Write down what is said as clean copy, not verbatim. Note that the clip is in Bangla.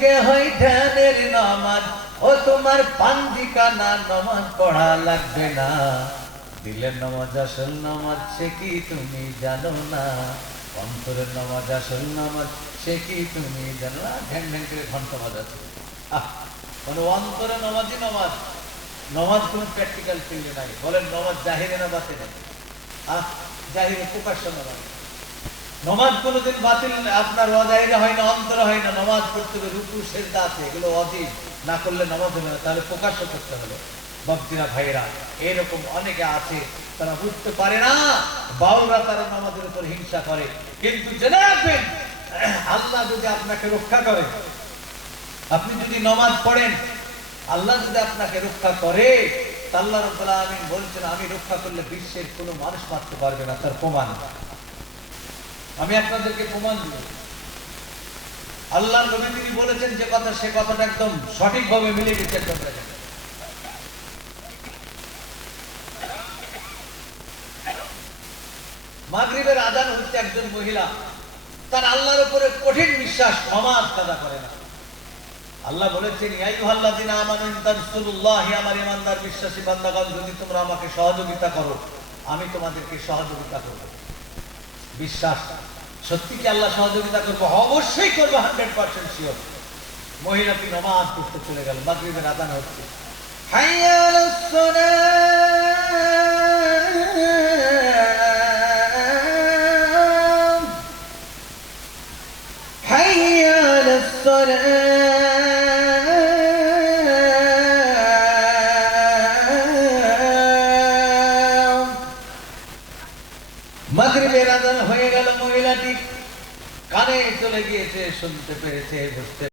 যুগে হয় ধ্যানের নামাজ, ও তোমার পাঞ্জিকানা নামাজ পড়া লাগবে না। দিলের নামাজ আসল নামাজ, সে কি তুমি জানো না? অন্তরের নামাজ আসল নামাজ, সে কি তুমি জানো না? ধ্যান ধ্যান করে ঘন্টা বাজাচ্ছে। মানে অন্তরে নামাজই নামাজ, নামাজ কোন প্র্যাকটিক্যাল ফিল্ডে নাই। বলেন নামাজ জাহিরে না বাতিলে? জাহিরে প্রকাশ্য নামাজ। নামাজ কোনোদিন বাতিল আপনার অজাহিরে হয় না, অন্তরে হয় না। নামাজ পড়তে হবে, রুকু সেজদা আছে, এগুলো অজীব, না করলে নামাজ হবে না, তাহলে প্রকাশ্য করতে হবে। ভক্তরা ভাইরা এরকম অনেকে আছে, তারা বুঝতে পারে না, বাউরা তারা নামাজের উপর হিংসা করে। কিন্তু জেনে রাখবেন, আল্লাহ যদি আপনাকে রক্ষা করে, আপনি যদি নামাজ পড়েন, আল্লাহ যদি আপনাকে রক্ষা করে, আল্লাহ রাব্বুল আলামিন বলছেন, আমি রক্ষা করলে বিশ্বের কোনো মানুষ মারতে পারবে না। তার প্রমাণ আমি আপনাদেরকে প্রমাণ দিব। আল্লাহর নবী তিনি বলেছেন যে কথা, সে কথাটা একদম সঠিকভাবে মিলে গেছে। মাগরিবের আযান হচ্ছে, একজন মহিলা তার আল্লাহর উপরে কঠিন বিশ্বাস, নামাজ কাজা করে না। আল্লাহ বলেছেন, ইয়া আইয়ুহাল্লাযিনা আমানু ইন তানসুরুল্লাহি, আমার ঈমানদার বিশ্বাসী বান্দাগণ, যদি তোমরা আমাকে সহযোগিতা করো, আমি তোমাদেরকে সহযোগিতা করব। বিশ্বাস, সত্যি কি আল্লাহ সহযোগিতা করবো? অবশ্যই করবো, 100% শিওর। মহিলাটি নামাজ পড়তে চলে গেল, মাগরিবের আযান হচ্ছে। হাইয়া আলাস সালাম, হাইয়া আলাস সালাম। মাগরিবের আযান হয়ে গেল, মহিলাটি কানে চলে গিয়েছে, শুনতে পেরেছে, বুঝতে